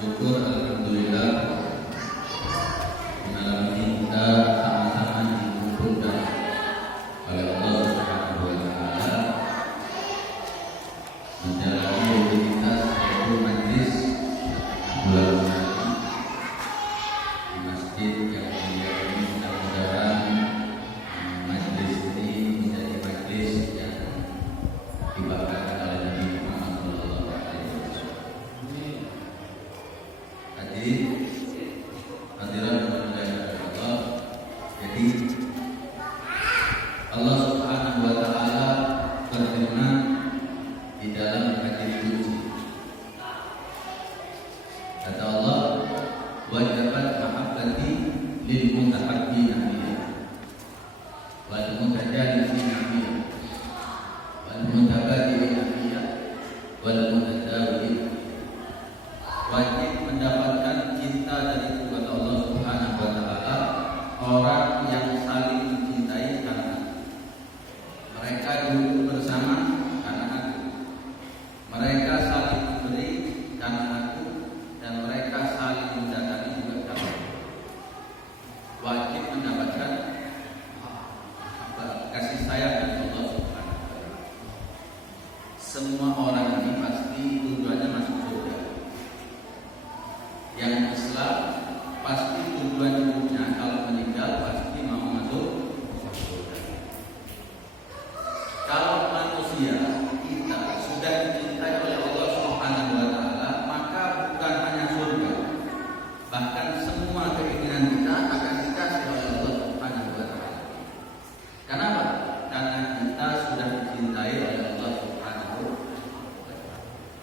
Syukur alhamdulillah malam ini kita sama-sama dikumpulkan oleh Allah Subhanahu wa taala menjalani rutinitas yaitu majlis bulan Ramadan di masjid yang mulia ini. Mudah-mudahan majlis ini menjadi majlis yang diberkati oleh Nabi Muhammad sallallahu alaihi wasallam. Hadirin Allah. Jadi Allah Subhanahu wa taala berfirman di dalam hadis qudsi. Kata Allah, wajabat mahabbati lil mutahabbina bihi wal mutajalisina bihi wal mutabadilina bihi wal mutadawilina. Wajib mendapatkan cinta dari kepada Allah Subhanahu wa taala orang yang saling mencintai karena mereka duduk bersama karena aku, mereka saling memberi karena aku, dan mereka saling mendatangi juga karena aku. Wajib mendapatkan kasih sayang dari Allah Subhanahu wa taala. Semua orang ini pasti tujuannya masuk surga. Yang Islam pasti tujuan hidupnya kalau meninggal pasti mau masuk surga. Kalau manusia kita sudah dicintai oleh Allah Subhanahu wa taala, maka bukan hanya surga, bahkan semua keinginan kita akan dikasih oleh Allah Subhanahu wa taala. Kenapa? Karena kita sudah dicintai oleh Allah Subhanahu wa taala.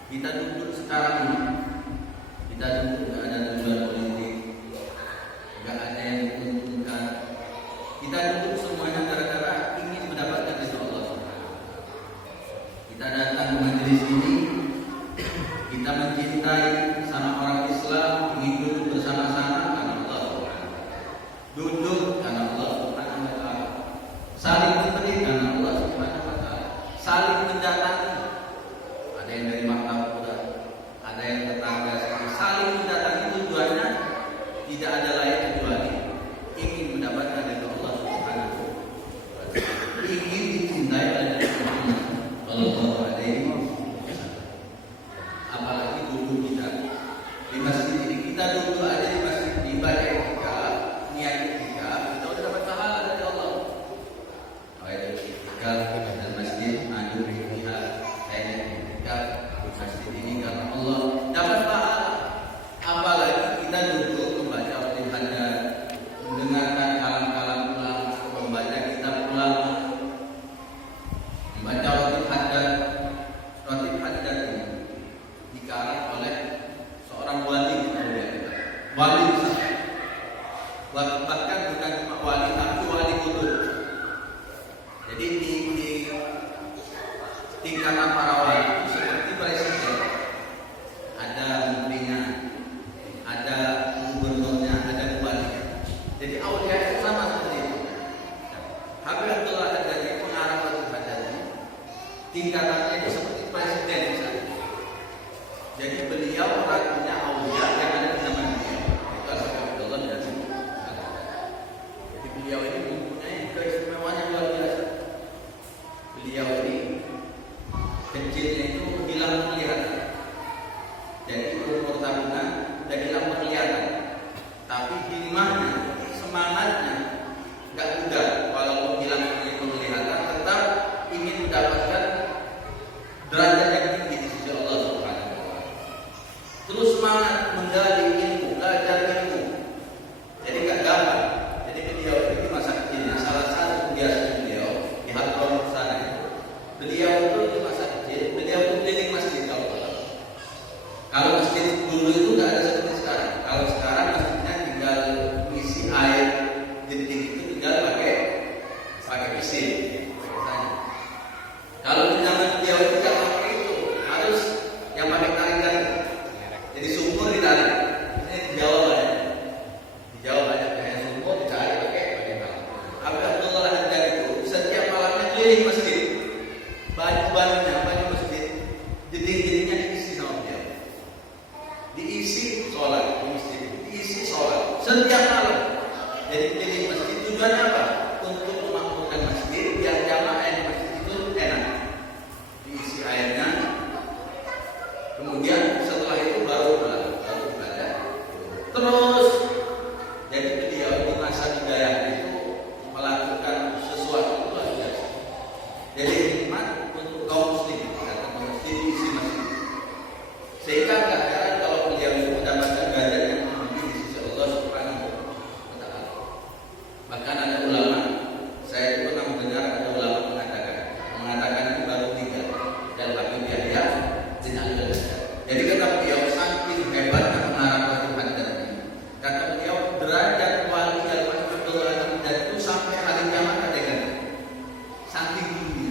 Kita duduk sekarang ini, kita duduk gak ada tujuan politik, gak ada yang diuntungkan. Kita duduk semuanya gara-gara ingin mendapatkan ridho Allah Subhanahu. Kita datang ke majelis ini, kita mencintai sama orang Islam, ingin duduk bersama-sama karena Allah Subhanahu. Duduk karena Allah Subhanahu wa taala. Saling memberi karena Allah Subhanahu wa taala. Saling mendatangi. Ada yang dari Martapura, ada yang tetangga, saling mendatangi tujuannya tidak ada lain kecuali ingin mendapatkan dari Allah Subhanahu wa taala, ingin dicintai oleh Nabi Muhammad sallallahu alaihi wasallam. Apalagi duduk kita di masjid ini, kita duduk aja di masjid di ibadah kita, niat kita udah dapat pahala dari Allah. Kita dan masjid maju pihak kita masjid ini karena Allah dapat pahala. Apalagi kita duduk membaca rotib hajat, mendengarkan kalam-kalam ulama, membaca kitab ulama, membaca rotib hajat. Rotib hajat ini dikarang oleh seorang wali besar. Bahkan bukan cuma wali, tapi wali kudus. Jadi di tingkatan para wali itu seperti presiden, ada menterinya, ada gubernurnya, ada bupatinya. Jadi aulia itu sama seperti itu. Habib Abdullah Haddadi pengarang Rotib Hajat ini tingkatannya itu seperti presiden misalnya. Jadi beliau ratunya aulia yang ada di zaman beliau. Itu Habib Abdullah Haddadi. Jadi beliau ini mempunyai keistimewaan yang luar biasa. Beliau ini kecilnya itu hilang melihat setiap malam. Jadi masjid tujuannya apa? Untuk memakmurkan masjid biar jamaah di masjid itu enak, diisi airnya. Kemudian setelah itu baru ibadah. Terus jadi beliau di masa hidayah itu melakukan sesuatu luar biasa. Jadi hikmat untuk kaum muslim datang ke masjid, diisi masjid. Sehingga nggak heran kalau beliau itu mendapatkan derajat yang tinggi di sisi Allah Subhanahu wa Ta'ala. Bahkan ada ulama, saya itu pernah mendengar ada ulama mengatakan itu baru 3 dan Habib Yahya bin Al-Haddad. Jadi kata beliau saking hebatnya pengarang wajib hadat ini. Kata beliau derajat wali al-Mahmudullah al-Haddad itu sampai hari kiamat ada ganti. Saking tinggi.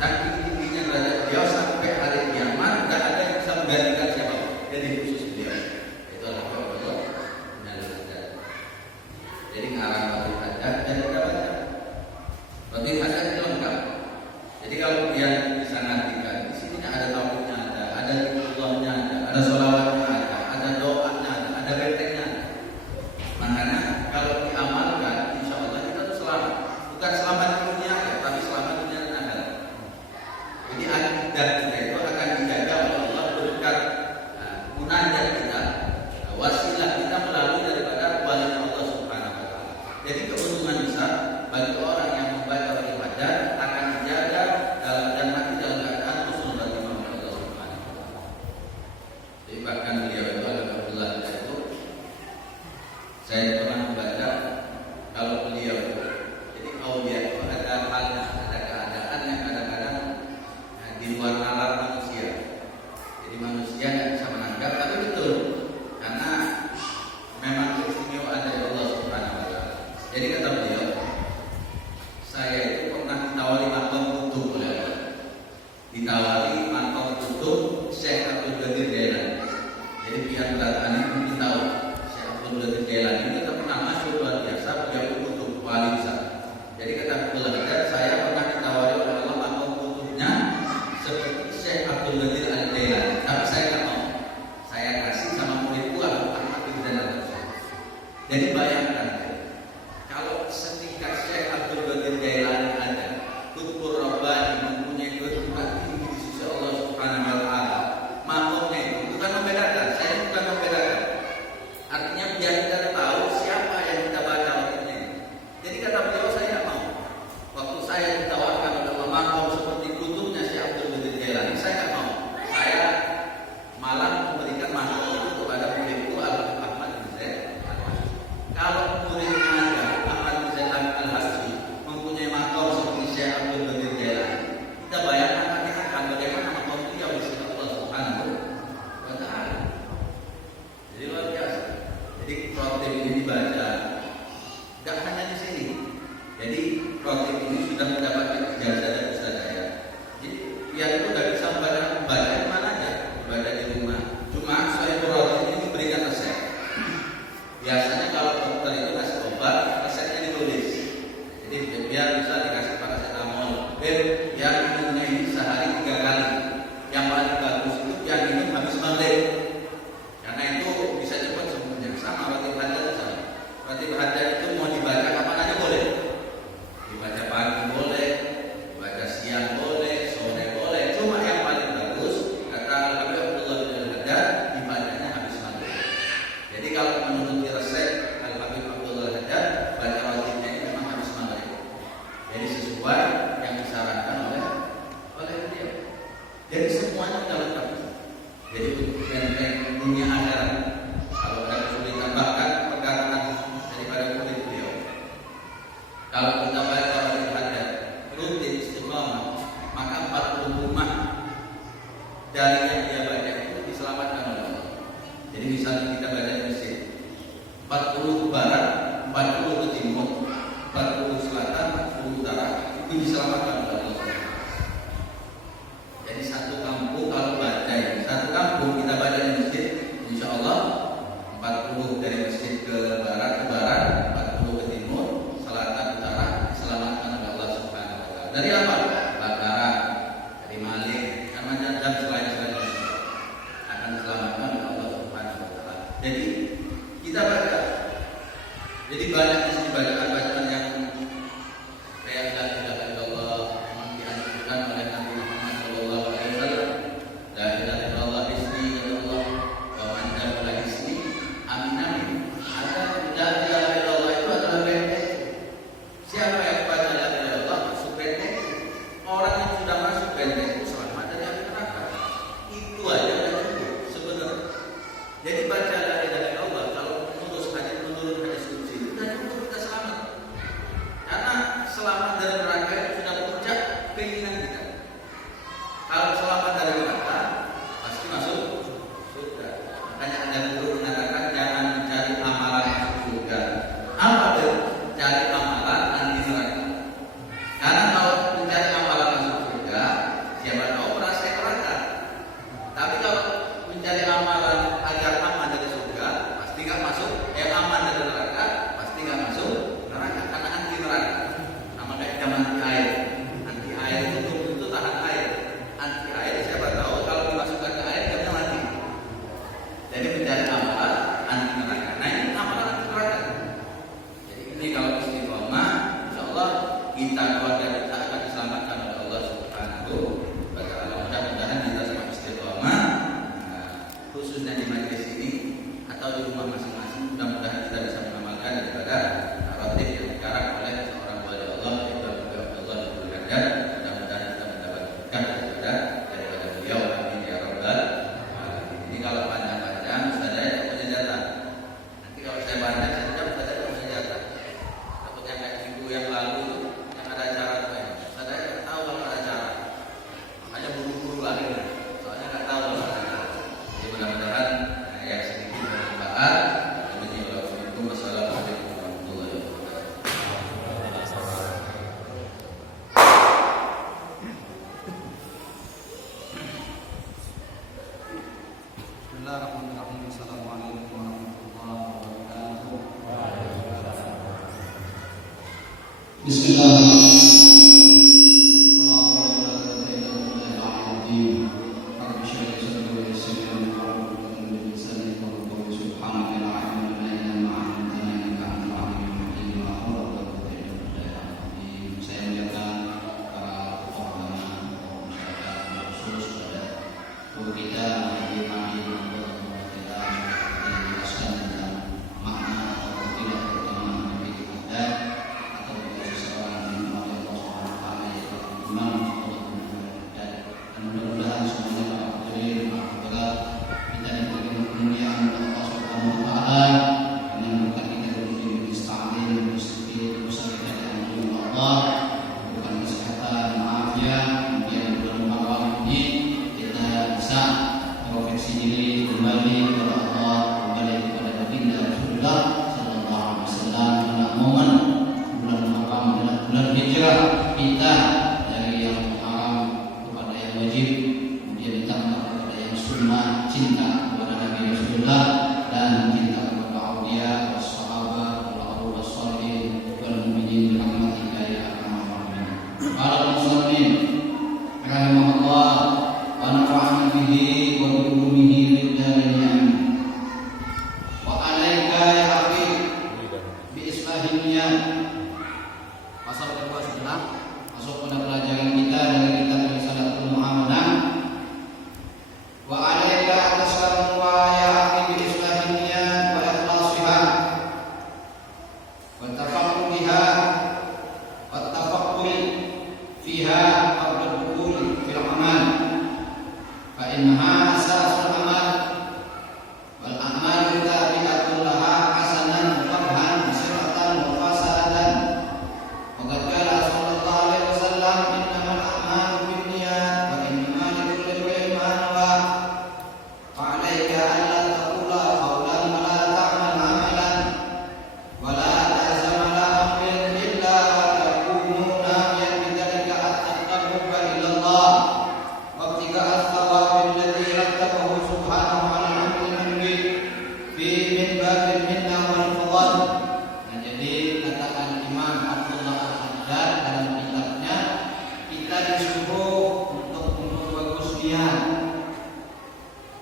Saking tingginya derajat beliau sampai hari kiamat tidak ada yang bisa menggantikan siapa. Jadi khusus beliau. Itu Al-Mahmudullah al-Haddad. Jadi ngarang wajib hadat dan kita baca. Wajib hadat itu lengkap. Jadi kalau kalian bisa nantikan di sini ada tauhidnya, ada zikrullah-nya, ada sholawatnya, ada doanya, ada retengnya. Makanya kalau diamalkan, insya Allah kita tuh selamat. Bukan selamat di dunia ya, tapi selamat dunia dan akhirat. Jadi akidah kita itu akan dijaga oleh Allah berkat munajat kita, wasilah kita melalui daripada wali Allah Subhanahu wa Ta'ala. Jadi keuntungan besar bagi orang yang membaca wajib hadat akan dijaga dan mati dalam keadaan husnul khatimah oleh Allah Subhanahu wa Ta'ala. Jadi bahkan beliau itu Alhamdulillah itu saya pernah membaca kalau beliau jadi aulia itu ada halnya, ada keadaan yang kadang-kadang di luar nalar manusia. Jadi manusia nggak bisa menangkap, tapi betul karena memang keistimewaan dari Allah Subhanahu wa Ta'ala. Jadi kata beliau, saya itu pernah ditawari makom kutub oleh Allah. Ditawari makom kutub Syekh Abdul Qadir Jailani. Jadi pihak kedatangan mungkin tahu Syekh Abdul Qadir Jailani itu terkenal masyhur luar biasa, beliau itu kutub wali besar. Jadi kata Abdul Qadir, saya pernah ditawari oleh Allah makom kutubnya seperti Syekh Abdul Qadir Jailani, tapi saya nggak mau. Saya kasih sama muridku Ahmad bin Zainal. Jadi bayangkan kalau setingkat Syekh Abdul Qadir Jailani ada, Qutbur Rabbani mempunyai kedudukan tinggi di sisi Allah Subhanahu wa Ta'ala. Makomnya itu bukan membedakan, saya bukan membedakan. Artinya biar kita tahu siapa yang kita baca waktunya. Jadi kata beliau saya tidak mau. Waktu saya ditawarkan oleh Allah makom seperti kutubnya Syekh Abdul Qadir Jailani, saya tidak mau. Saya malah memberikan makom itu kepada muridku Ahmad bin Zaid. Kalau muridnya ada Ahmad bin Zaid al-Haji mempunyai makom seperti Syekh Abdul Qadir Jailani, kita bayangkan nanti akan bagaimana makom beliau di sisi Allah Subhanahu wa Ta'ala. Jadi luar biasa. Jadi khotib ini dibaca tidak hanya di sini. Jadi khotib ini sudah mendapatkan ijazah dari ustaz saya. Jadi biar itu tidak bisa membaca di mana aja, membaca di rumah. Cuma saya khotib ini memberikan resep. Biasanya kalau dokter itu kasih obat, resepnya ditulis. Jadi biar bisa dikasih paracetamol. Yang minumnya ini sehari 3 kali. Yang paling bagus itu yang minum habis maghrib. Karena itu bisa cepat sembuhnya. Sama wajib hadat sama. Wajib hadat itu mau dibaca kapan aja boleh. Dibaca pagi boleh, dibaca siang boleh, sore boleh. Cuma yang paling bagus kata Habib Abdullah bin Al-Haddad dibacanya habis maghrib. Jadi kalau menurut resep Al-Habib Abdullah Al-Haddad, baca wajibnya ini memang habis maghrib. Jadi sesuai yang disarankan oleh beliau. Jadi semuanya sudah lengkap. Jadi benteng dunia akhirat. Kalau ada kesulitan bahkan perkataan daripada murid beliau. Kalau kita baca wajib hadat rutin istiqamah, maka 40 rumah dari yang dia baca itu diselamatkan oleh Allah. Jadi misalnya kita baca di masjid 40 ke barat, 40 ke timur, 40 selatan, 40 utara, itu diselamatkan oleh Allah. Jadi satu kampung kalau baca ya, satu kampung kita baca di masjid, insya Allah 40 dari masjid ke barat, 40 ke timur, selatan, utara, diselamatkan oleh Allah Subhanahu wa Ta'ala. Dari apa? Bakaran, dari maling, karena dan selain akan diselamatkan oleh Allah Subhanahu wa Ta'ala. Jadi kita baca. Jadi banyak di sini bacaan-bacaan yang kayak la ilaha illallah yang dianjurkan oleh Nabi Muhammad sallallahu alaihi wasallam. La ilaha illallah ismi Allah wa man la ismi amin amin. Ada la ilaha illallah itu adalah benteng. Siapa yang baca la ilaha illallah masuk benteng. Orang yang sudah masuk benteng itu selamat dari api neraka. Itu aja udah cukup sebenarnya. Jadi baca la ilaha illallah kalau menurut hadis qudsi itu sudah cukup kita selamat. Karena selamat dari neraka itu sudah puncak keinginan kita. Kalau selamat dari neraka pasti masuk surga. Makanya ada guru mengatakan jangan mencari amalan masuk surga. Apa itu? Cari amalan anti neraka. Karena kalau mencari amalan masuk surga, siapa tahu merasa neraka. Tapi kalau mencari amalan agar aman dari surga, pasti nggak masuk. Yang aman dari neraka, pasti nggak masuk neraka karena anti neraka. Sama kayak zaman anti air. Anti air itu tahan air. Anti air siapa tahu kalau dimasukkan ke air dia mati. Jadi mencari amalan anti neraka. Nah ini amalan anti neraka. Jadi ini kalau istiqomah, insya Allah kita keluarga kita akan diselamatkan oleh Allah Subhanahu wa Ta'ala. Mudah-mudahan kita semua istiqomah, khususnya di majelis ini atau di rumah masing-masing. Mudah-mudahan kita bisa mengamalkan daripada rotib yang dikarang oleh seorang wali Allah yaitu Allah Subhanahu. Mudah-mudahan kita mendapatkan daripada beliau. Amin ya rabbal alamin. Ini kalau panjang-panjang, Ustaz saya tak punya jatah. Nanti kalau saya banyak saja, Ustaz saya tak punya jatah. Takutnya kayak minggu yang lalu yang ada acara tuh ya. Ustaz saya tak tahu kalau ada acara. Makanya buru-buru lagi. Soalnya nggak tahu kalau ada acara. Jadi mudah-mudahan yang sedikit bermanfaat. Wassalamualaikum warahmatullahi wabarakatuh. Bismillahirrahmanirrahim. Assalamualaikum warahmatullahi wabarakatuh. Bismillahirrahmanirrahim.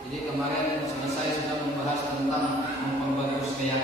Jadi kemarin selesai sudah membahas tentang memperbagus keyakinan.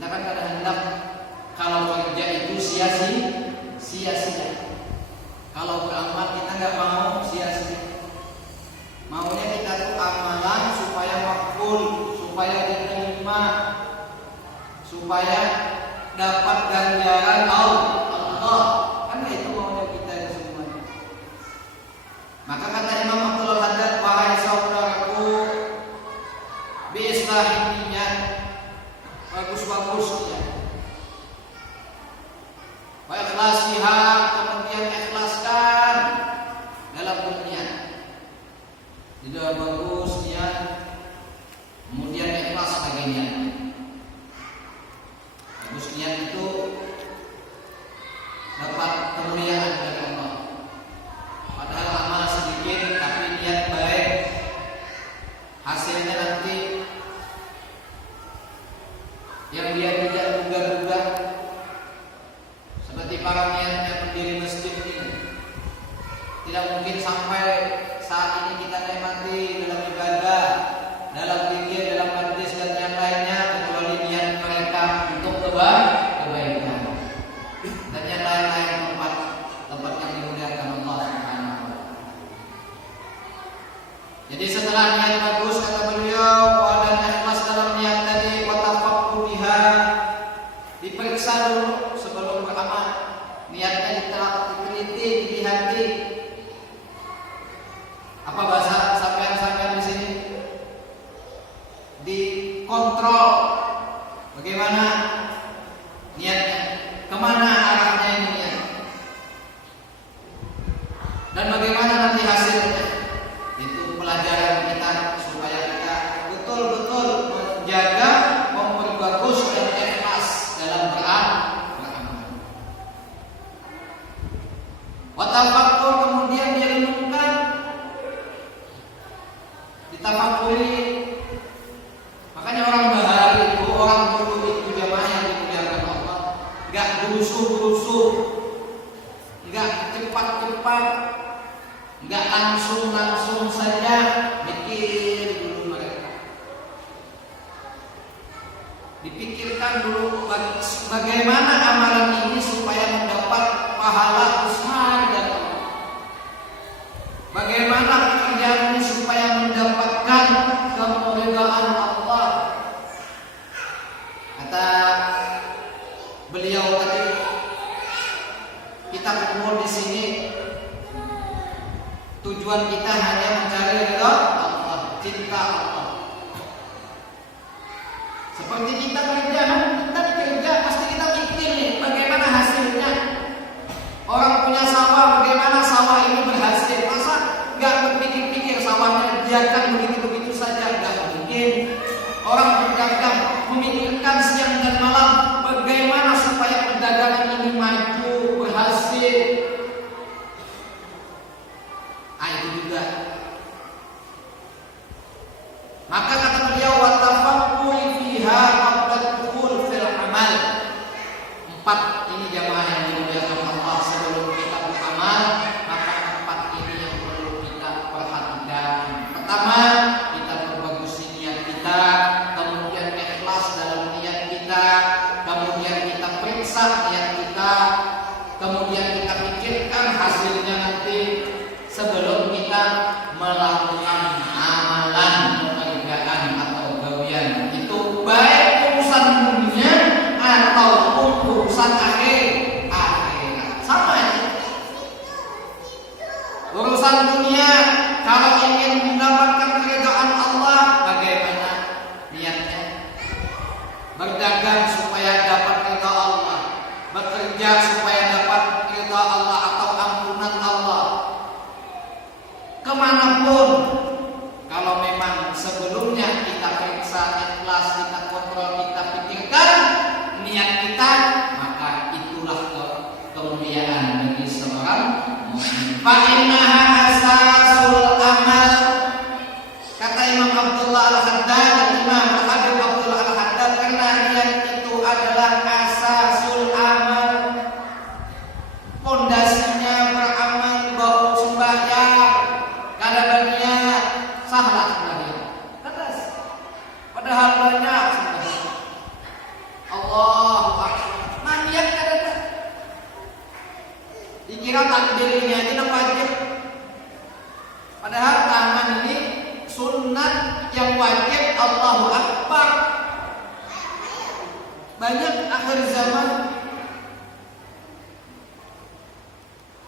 Kita kan kadang hendak kalau kerja itu sia-sia. Kalau beramal kita nggak mau sia-sia. Maunya kita tuh amalan supaya makbul, supaya diterima, supaya dapat ganjaran Allah. Kan itu maunya kita itu semuanya. Maka kata Imam Abdul Haddad, wahai saudaraku, bi-islahin niat, bagus-bagus ya. Wa ikhlasiha, kemudian ikhlaskan dalam berniat. Tidak bagus niat, kemudian ikhlas lagi niat. Bagus niat itu dapat kemuliaan dari Allah. Padahal amal sedikit tapi niat baik, hasilnya nanti yang dia tidak duga-duga. Seperti para niatnya pendiri masjid ini, tidak mungkin sampai saat ini kita nikmati dalam ibadah, dalam zikir, dalam majlis dan yang lainnya, kecuali niat mereka untuk kebaikan dan yang lain-lain tempat yang dimuliakan Allah Subhanahu wa taala. Jadi setelah niat bagus kata beliau, dan ikhlas dalam niat tadi, wa tafakkur biha, diperiksa dulu sebelum beramal. Niatnya diteliti, dihati. Apa bahasa sampean di sini? Dikontrol bagaimana niatnya, kemana arahnya ini niat, dan bagaimana nanti hasilnya. Itu pelajaran kita supaya kita betul-betul menjaga, memperbagus dan ikhlas dalam beramal. Watafakkur, kemudian dia renungkan, ditafakuri. Makanya orang bahari itu, orang dulu itu jamaah yang dimuliakan Allah, enggak gerusuh-gerusuh, enggak cepat-cepat, enggak langsung saja, mikir dulu mereka. Dipikirkan dulu bagaimana amalan ini supaya mendapat pahala besar dari Allah. Bagaimana pekerjaan ini supaya mendapatkan kemuliaan Allah. Kata beliau tadi, kita kumpul di sini, tujuan kita hanya mencari ridha Allah, cinta Allah. Seperti kita kerja pasti kita mikir nih, bagaimana hasilnya. Orang punya sawah, bagaimana sawah ini berhasil? Masa nggak berpikir-pikir sawahnya biarkan begitu-begitu saja? Nggak mungkin. Orang berdagang memikirkan siang dan malam bagaimana supaya perdagangan ini maju, berhasil. Itu juga. Maka kata beliau, wa tafakkuri fiha qabla dukhul fil amal. 4 ini jamaah yang dimuliakan Allah, sebelum kita beramal, maka 4 ini yang perlu kita perhatikan. Pertama, kita perbagusi niat kita, kemudian ikhlas dalam niat kita, kemudian kita periksa niat kita, kemudian kita pikirkan hasilnya nanti sebelum kita melakukan amalan, pekerjaan atau gawian. Itu baik urusan dunia ataupun urusan akhirat. Sama aja. Urusan dunia, kalau ingin mendapatkan keridhaan Allah, bagaimana niatnya? Berdagang supaya dapat ridha Allah, bekerja supaya dapat ridha Allah atau ampunan Allah. Kemanapun, kalau memang sebelumnya kita periksa ikhlas, kita kontrol, kita pikirkan niat kita, maka itulah kemuliaan bagi seorang mukmin. Fa innaha asasul amal. Kata Imam Abdullah Al-Haddad, Imam Habib Abdullah Al-Haddad, karena niat itu adalah asasul amal. Pondasinya beramal, bau sembahyang, kadang-kadangnya salah sembahyang. Padahal banyak sembahyang. Allah Dikira takbirnya aja yang wajib. Padahal tangan ini sunat yang wajib Allahu Akbar. Banyak akhir zaman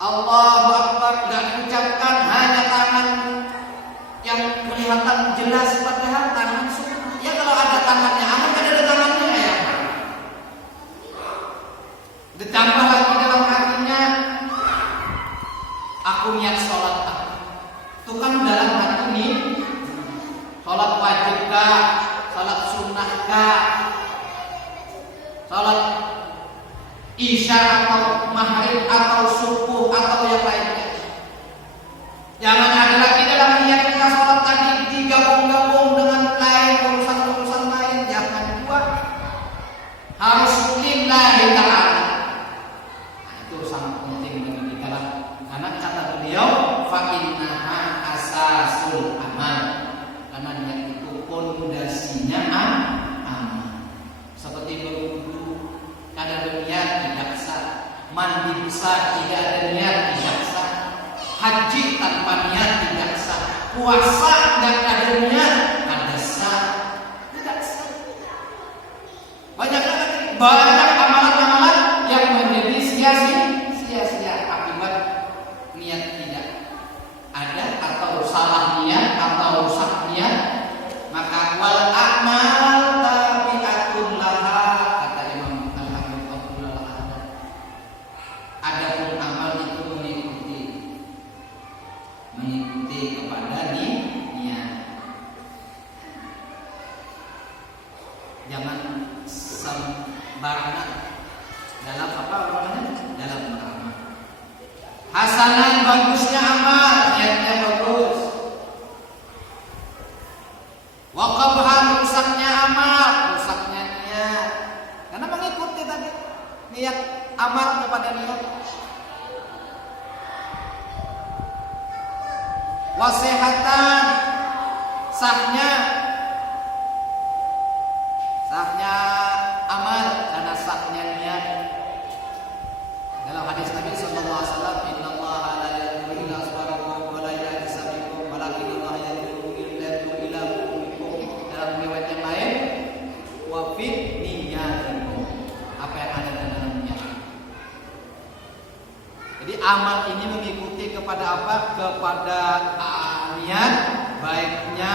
Allahu Akbar tidak diucapkan, hanya tangan yang kelihatan jelas, padahal tangan sunat. Ya kalau ada tangannya aman, kan ada tangannya ya. Ditambah lagi dalam hatinya, aku niat sholat. Itu kan dalam hati ini, sholat wajibkah, sholat sunnahkah, sholat isya atau maghrib atau subuh atau yang lainnya. Jangan ada lagi dalam niat kita sholat tadi digabung-gabung dengan lain urusan-urusan lain. Jangan buat. Harus lillahi ta'ala. Nah, itu sangat penting bagi kita lah. Karena kata beliau, fa innaha asasul amal. Karena niat itu pondasinya amal. Seperti berwudu, kada ada niat tidak sah. Mandi besar tidak ada niat tidak sah. Haji tanpa niat tidak sah. Puasa tidak ada niat kada sah. Tidak sah. Banyak amalan-amalan yang menjadi sia-sia akibat niat tidak ada atau salah niat atau rusak niat. Maka wal amal tabi'atun laha, kata Imam Al-Habib Abdullah Al-Haddad. Adapun amal itu mengikuti kepada niat. Jangan sembarangan dalam apa namanya? Dalam beramal. Hasanah bagusnya amal, niatnya bagus. Waqabhan rusaknya amal, rusaknya niat. Karena mengikuti tadi niat amal kepada niat. Wasehatan sahnya amal karena sahnya niat. Dalam hadis Nabi sallallahu alaihi wasallam, innallaha la yanzuru ila aswarikum wa la ila ajsamikum walakinnallaha yanzuru ila qulubikum. Dalam riwayat yang lain, wa fit niyatikum, apa yang ada dalam niat. Jadi amal ini mengikuti kepada apa? Kepada niat, baiknya,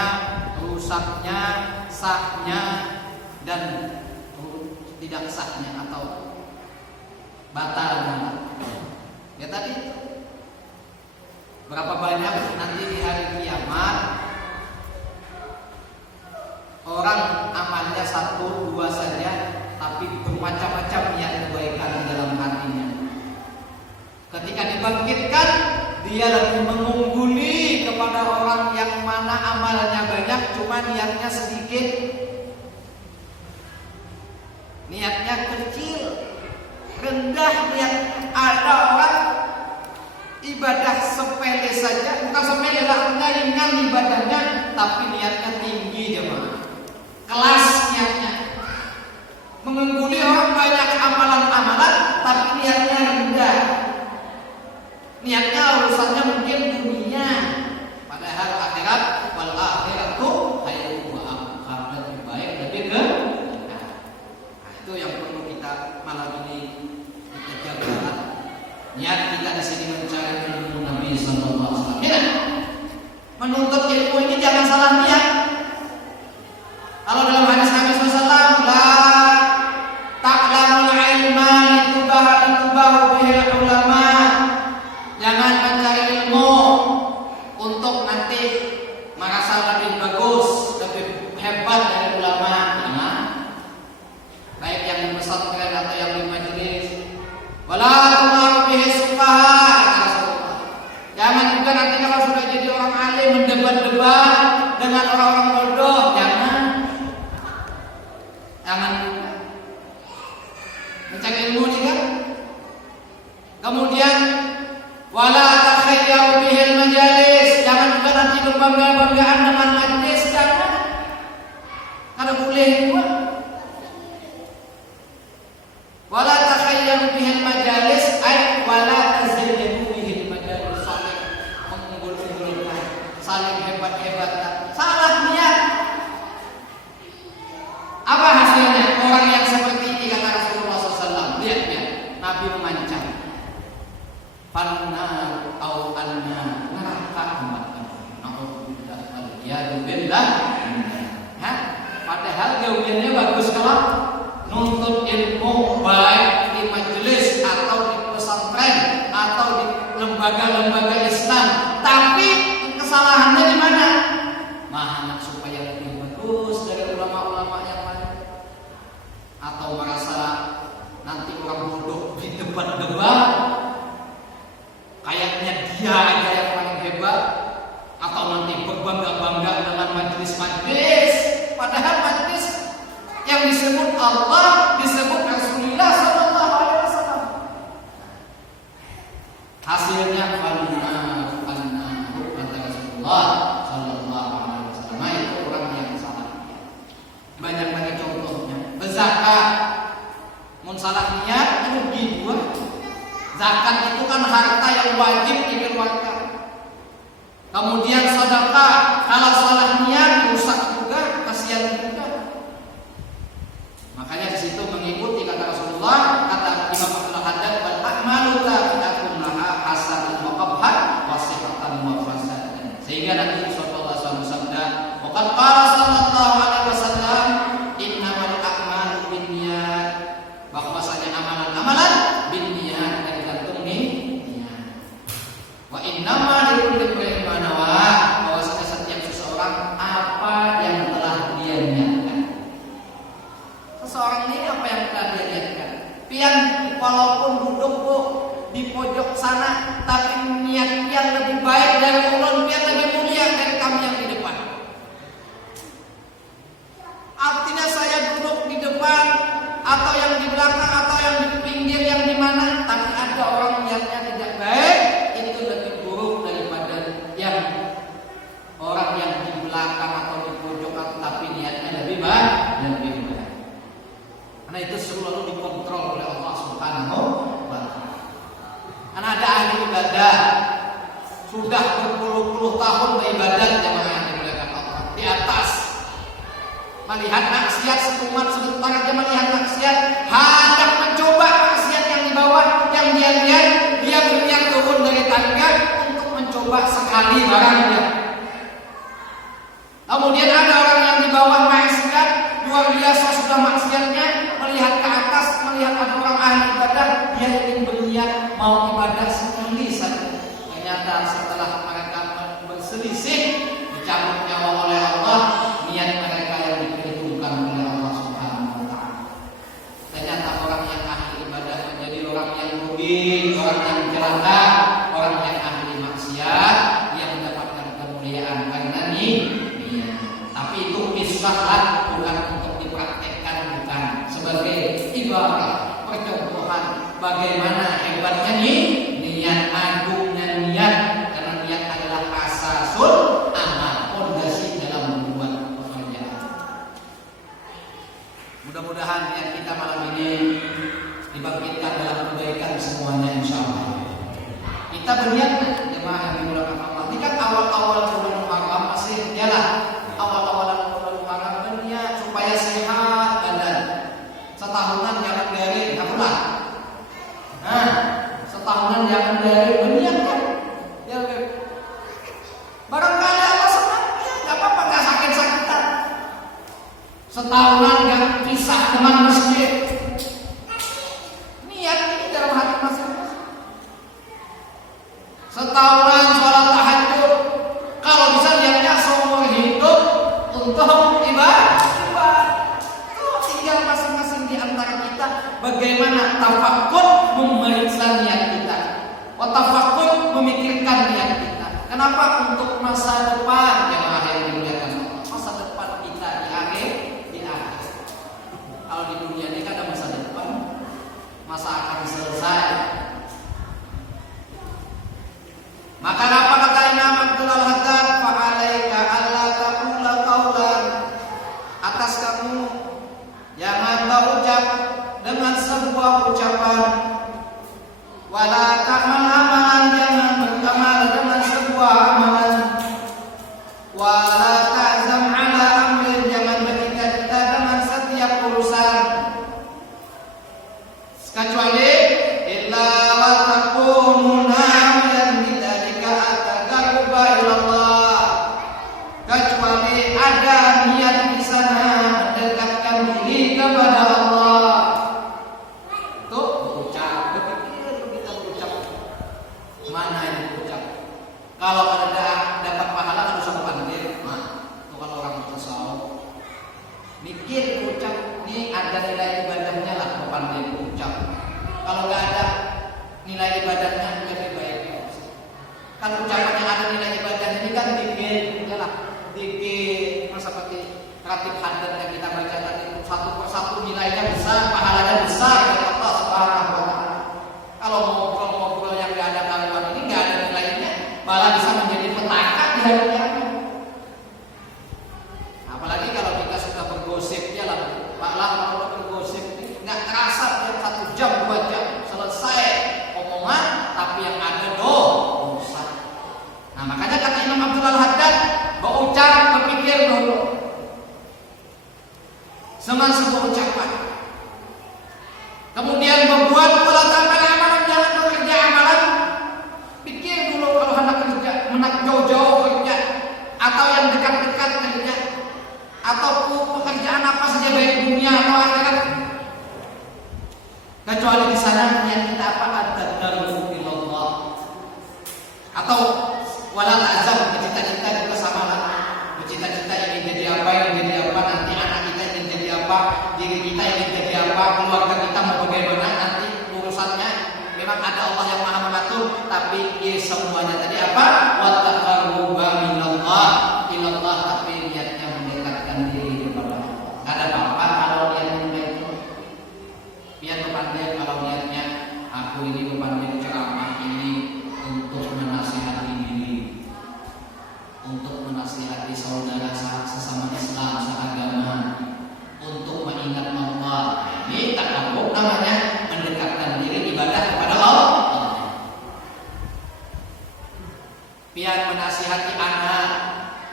rusaknya, sahnya, dan tidak sahnya atau batalnya. Ya tadi berapa banyak nanti di hari kiamat orang amalnya 1, 2 saja, tapi bermacam-macam niat kebaikan di dalam hatinya. Ketika dibangkitkan, dia lebih mengungguli kepada orang yang mana amalnya banyak, cuma niatnya sedikit, niatnya kecil, rendah niat. Ada orang ibadah sepele saja, bukan sepele lah, ringan ibadahnya, tapi niatnya tinggi jemaah, kelas niatnya. Mengungguli orang banyak amalan-amalan, tapi niatnya rendah. Niatnya urusannya mungkin dunia, padahal akhirat, wal akhiratu khairun wa abqa, lebih baik, lebih ke. Nah, itu yang perlu kita malam ini kita jaga. Niat kita di sini mencari ilmu Nabi sallallahu alaihi wasallam. Ya, menuntut ilmu ini jangan salah niat. Kalau dalam hadis Nabi sallallahu alaihi wasallam, la ta'lamul ilma litubahu bihi ulama. Jangan mencari ilmu untuk nanti merasa lebih bagus, lebih hebat dari ulama. Nah, baik yang di pesantren atau yang di majelis. Wala tumaru bihi sufaha. Jangan juga nanti kalau sudah jadi orang alim mendebat-debat dengan orang-orang bodoh. Jangan juga. Mencari ilmu juga. Kemudian wala takhayyaru bihil majalis. Jangan juga nanti berbangga-banggaan dengan majlis. Jangan. Karena boleh juga. Wala takhayyaru bihil majalis ay wala tazayyanu Apa hasilnya? Orang yang seperti ini kata Rasulullah SAW. Lihat ya, Nabi mengancam. Fannar au anna neraka umatnya. Alhamdulillah. Padahal gawiannya bagus kalau nuntut ilmu baik di majelis atau di pesantren atau di lembaga-lembaga Islam. Tapi kesalahannya di mana? Maha supaya lebih bagus dari ulama-ulama yang lain, atau merasa nanti orang bodoh di debat-debat kayaknya dia aja yang paling hebat, atau nanti berbangga-bangga dengan majelis-majelis, padahal majelis yang disebut Allah, disebut Rasulullah Sallallahu Alaihi Wasallam. Hasilnya kata Rasulullah Sallallahu Alaihi Wasallam, itu orang yang salah. Banyak lagi contohnya. Berzakat, mun salah niat rugi dua. Zakat itu kan harta yang wajib dikeluarkan. Kemudian sedekah, kalau salah niat rusak juga, kasihan juga. Makanya di situ mengikuti kata Rasulullah, kata Imam Abdul Haddad, wal a'malu tabi'atun laha hasanun wa qabhan wa sihhatan wa fasadan. Sehingga Nabi sallallahu alaihi wasallam bersabda, wa qad qala sallallahu alaihi wasallam, innamal a'malu binniyat. Bahwasanya amalan-amalan binniyat, tergantung niat. Wa innama likulli imrin ma nawa. Bahwasanya setiap seseorang apa yang telah dia niatkan. Seseorang ini apa yang telah dia niatkan. Pian walaupun duduk bu di pojok sana, tapi niat pian lebih baik dari ulun, pian lebih mulia dari kami yang di depan. Artinya saya duduk di depan atau yang di belakang atau yang di pinggir yang di mana, tapi ada orang niatnya tidak baik, itu lebih buruk daripada yang orang yang di belakang atau di pojok tapi niatnya lebih baik, lebih baik. Karena itu selalu dikontrol oleh Allah Subhanahu wa Ta'ala. Karena ada ahli ibadah sudah berpuluh-puluh tahun beribadah, jemaah yang dimuliakan Allah, di atas melihat maksiat sekumat sebentar aja melihat maksiat, hendak mencoba maksiat yang di bawah, yang dia lihat, dia berniat turun dari tangga untuk mencoba sekali barangnya. Kemudian ada orang yang di bawah maksiat luar biasa sudah maksiatnya, melihat ke atas, melihat ada orang ahli ibadah, dia ingin berniat mau ibadah sekali saja. Ternyata setelah mereka berselisih, dicabut nyawa oleh Allah, niat mereka yang diperhitungkan oleh Allah Subhanahu wa Ta'ala. Ternyata orang yang ahli ibadah menjadi orang yang rugi, orang yang celaka, orang yang ahli maksiat, yang mendapatkan kemuliaan karena niat. Tapi itu kisah, bukan untuk dipraktekkan, bukan sebagai ibarat percontohan bagaimana hebatnya niat, agungnya niat, karena niat adalah asasul amal, fondasi dalam membuat pekerjaan. Mudah-mudahan niat kita malam ini dibangkitkan dalam kebaikan semuanya, insyaallah. Kita berniat, jemaah yang dimuliakan Allah. Ini kan awal-awal bulan Muharram masih jalan. Awal-awal bulan Muharram berniat supaya sehat badan. Setahunan jangan garing, apalah. Nah, setahunan jangan garing, berniat kan? Ya, barangkali Allah senang, ya nggak apa-apa, nggak sakit-sakitan. Setahunan nggak pisah teman masjid. Niat ini dalam hati masing-masing. Setahunan sholat tahajud, kalau bisa niatnya seumur hidup untuk ibadah. Tinggal masing-masing di antara kita bagaimana tafakkur memeriksa niat kita, tafakkur memikirkan niat kita. Kenapa? Untuk masa depan, jemaah yang dimuliakan Allah. Masa depan kita di akhir. Kalau di dunia ini kan ada masa depan, masa akan selesai. Maka apa kata Imam Abdul Haddad, fa'alaika alla taqula qawlan, atas kamu jangan berucap dengan sebuah ucapan, wala ta'mal amalan, jangan beramal dengan sebuah amalan, wala ta'zam ala amrin, jangan bercita-cita dengan setiap Mikir, ucap, ini ada nilai ibadahnya lah, pandai ucap. Kalau nggak ada nilai ibadahnya, lebih baik. Kan ucapannya ada nilai ibadahnya ini kan dikit, ya lah, dikit. Seperti ratib hadat yang kita baca tadi, satu persatu nilainya besar, pahalanya besar dari Allah Subhanahu wa Ta'ala. Kalau ngobrol-ngobrol yang nggak ada karuan ini nggak ada nilainya, malah bisa menjadi petaka di hari kiamat. Apalagi kalau kita sudah bergosip, ya lah, kalau bergosip nggak terasa dia 1 jam 2 jam selesai omongan, tapi yang ada dosa. Nah makanya kata Imam Abdul Haddad, berucap, berpikir dulu dengan sebuah ucapan. Kemudian membuat wala ta'mal amalan, jangan bekerja amalan. Pikir dulu kalau hendak kerja, hendak jauh-jauh kerja, atau yang dekat-dekat kerja, atau pekerjaan apa saja baik dunia atau akhirat. Kecuali di sana niat kita apa? At-taqarrub ilallah. Atau wala ta'zam, bercita-cita juga sama lah. Bercita-cita ingin jadi apa, nanti anak kita ingin jadi apa, diri kita ingin jadi apa, keluarga kita mau bagaimana, nanti urusannya memang ada Allah yang Maha mengatur. Tapi semuanya tadi apa? Wa taqarruba minallah ilallah, tapi niatnya mendekatkan diri kepada Allah. Enggak ada apa-apa kalau niatnya itu. Biar kepandai kalau niatnya aku ini kepandai ceramah ini untuk menasihati diri, untuk menasihati saudara sesama Islam seagama, untuk mengingat Allah. Ini taqarrub namanya, mendekatkan diri ibadah kepada Allah. Biar menasihati anak,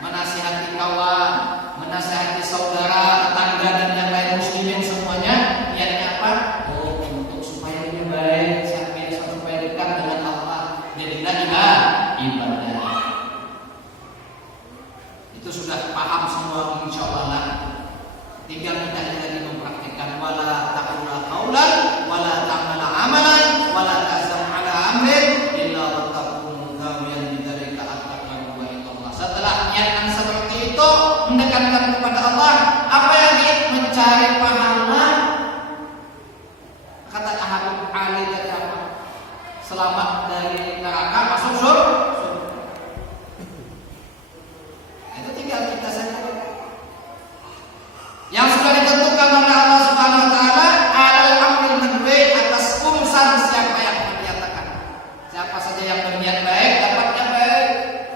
menasihati kawan, menasihati saudara, tetangga dan yang lain muslimin semuanya, niatnya apa? Oh, untuk supaya dia baik, supaya dekat dengan Allah. Jadilah ibadah. Itu sudah paham semua insyaallah lah. Tinggal kita lagi mempraktikkan. Wala taqula qaulan wala ta'mala amalan wala ta'zam ala amrin illa wa takunu qawiyan bidzalika at-taqarrub ila Allah. Setelah niatan seperti itu mendekatkan kepada Allah, apa lagi? Mencari pahala. Kata Habib Ali tadi apa? Selamat dari neraka, masuk surga. Itu tinggal kita saja. Yang sudah ditentukan oleh Allah Subhanahu wa Ta'ala, alal amril manwi, atas urusan siapa yang menyatakan. Siapa saja yang berniat baik dapatnya baik.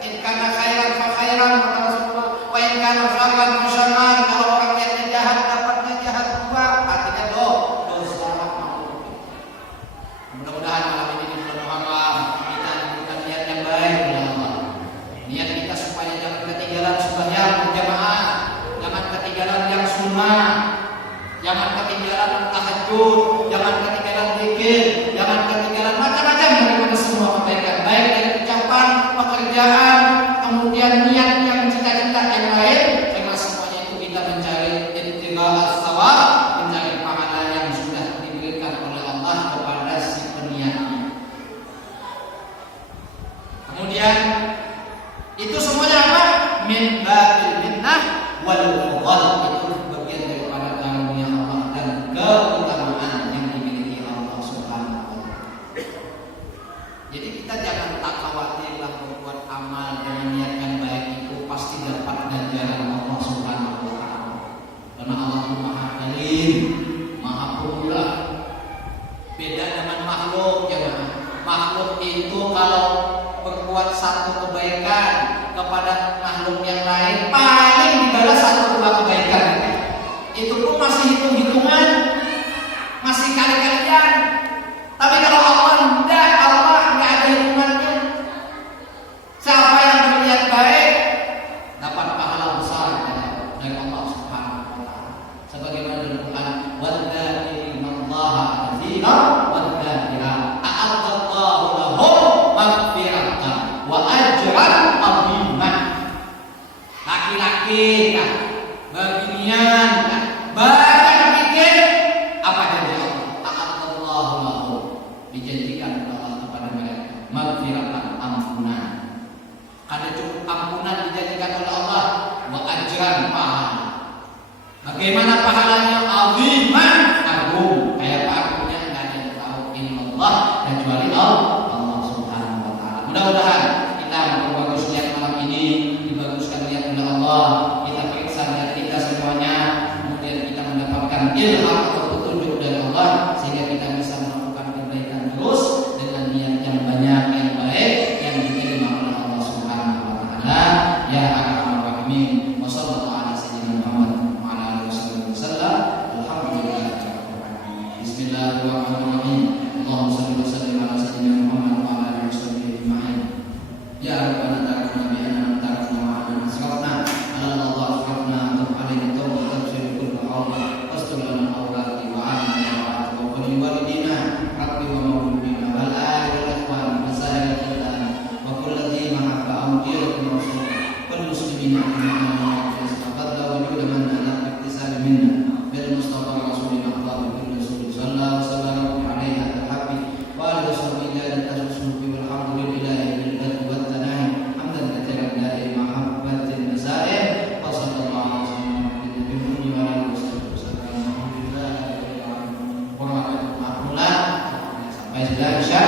In kana khairan fa khairan, kata Rasulullah. Wa in kana syarran fa syarran. Kalau orang niatnya jahat dapatnya jahat juga, artinya dosa. Mudah-mudahan malam ini di bulan Muharram kita diberikan niat yang baik oleh Allah. Niat kita supaya jangan ketinggalan sembahyang berjamaah, jangan ketinggalan yang sunnah, jangan ketinggalan tahajud, jangan ketinggalan zikir, jangan ketinggalan macam-macam daripada semua kebaikan, baik dari ucapan, pekerjaan, kemudian niat yang cita-cita yang lain. Karena semuanya itu kita mencari ittiba' as-shawab, mencari pahala yang sudah diberikan oleh Allah kepada si peniatnya. Kemudian itu semuanya apa? Min babil minnah wal fadl, itu bagian daripada karunia Allah dan keutamaan yang dimiliki Allah Subhanahu wa Ta'ala. Jadi kita jangan tak khawatirlah berbuat amal dengan niat yang baik itu pasti dapat ganjaran Allah Subhanahu wa Ta'ala. Karena Allah Maha Karim, Maha Pemurah. Beda dengan makhluk, jangan. Makhluk itu kalau berbuat satu kebaikan kepada makhluk yang lain paling dibalas 1-2 kebaikan. Itu pun masih hitung-hitungan, masih kali-kalian. Tapi kalau Allah tidak, Allah nggak ada hitungannya. Siapa yang berniat baik dapat pahala besar dari Allah Subhanahu wa Ta'ala. Sebagaimana dalam Quran, wadzakirinallaha katsiran wadzakirah a'adallahu lahum maghfiratan wa ajran 'azimah. Laki-laki kan, beginian kan, banyak pikir apa jadi Allah? A'adallahu lahum, dijanjikan oleh Allah kepada mereka maghfiratan, ampunan. Ada cukup ampunan dijanjikan oleh Allah, wa ajran, pahala. Bagaimana pahalanya? Azimah, agung. Kayak apa agungnya enggak ada yang tahu. Illallah kecuali Allah Subhanahu wa taala. Mudah-mudahan kita memperbagus niat malam ini, dibaguskan niat oleh Allah. Kita periksa niat kita semuanya, kemudian kita mendapatkan ilham atau petunjuk dari Allah sehingga kita bisa melakukan kebaikan terus dengan niat yang banyak, yang baik, yang diterima oleh Allah Subhanahu wa taala. Ya Arhamar Rahimin. Wassallallahu ala sayyidina Muhammad wa ala alihi wasallam. Alhamdulillahirabbil alamin. Bismillahirrahmanirrahim. Allahumma shalli wa sallim ala sayyidina Muhammad wa ala alihi wasallam ajma'in. Ya Rabbana ta'ala bi anna ta'ala wa anna asrafna ala Allah asrafna tub alaina tawbatan tusirul qawla wastur lana awlati wa anna wa qul walidina rabbi wa mawludina wal ali wal ikhwan wa sa'il kita wa kullu dhi mahabba amdiru rasul wal muslimina ajma'in faqad wujud man ala iktisal minna bil mustafa rasulina Allah bin rasul sallallahu alaihi wa sallam wa ala sahbihi dan tasawwuf wal hamdulillahi bil ghadab wa tanai hamdan katsiran dari mahabbatin nasair wa sallallahu alaihi wa sallam. Alhamdulillah. Sampai sudah Isya.